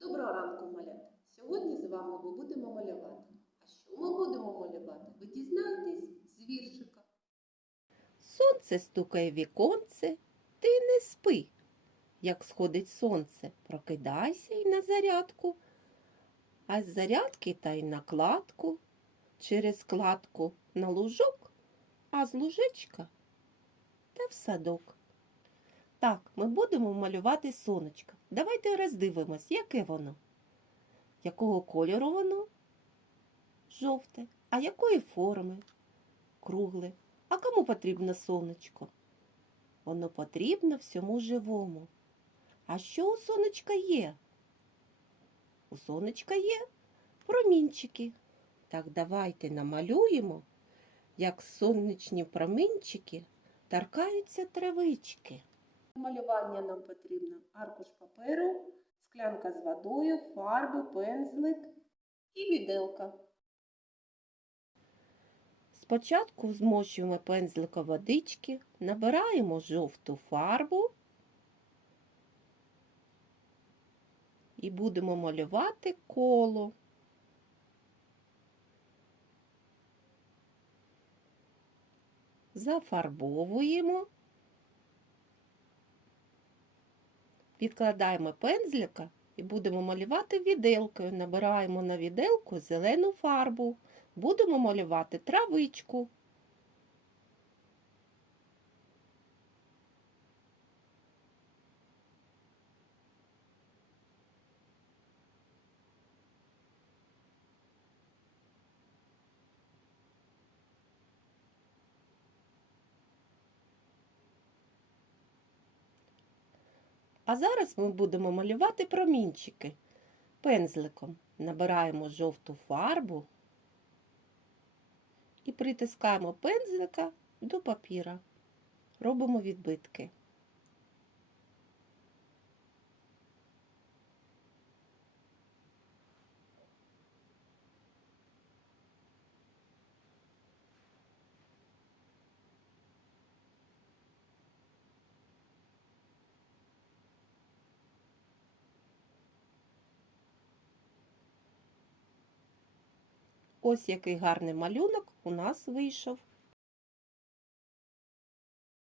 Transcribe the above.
Доброго ранку, малята! Сьогодні з вами ми будемо малювати. А що ми будемо малювати? Ви дізнаєтесь з віршика. Сонце стукає віконце, ти не спи. Як сходить сонце, прокидайся й на зарядку, а з зарядки та й на кладку, через кладку на лужок, а з лужечка та в садок. Так, ми будемо малювати сонечко. Давайте роздивимось, яке воно. Якого кольору воно? Жовте. А якої форми? Кругле. А кому потрібно сонечко? Воно потрібно всьому живому. А що у сонечка є? У сонечка є промінчики. Так давайте намалюємо, як сонячні промінчики торкаються травички. Малювання нам потрібно аркуш паперу, склянка з водою, фарби, пензлик і віделка. Спочатку змочуємо пензлика водички, набираємо жовту фарбу і будемо малювати коло. Зафарбовуємо, відкладаємо пензлика і будемо малювати віделкою. Набираємо на віделку зелену фарбу. Будемо малювати травичку. А зараз ми будемо малювати промінчики. Пензликом набираємо жовту фарбу і притискаємо пензлика до папіра. Робимо відбитки. Ось який гарний малюнок у нас вийшов.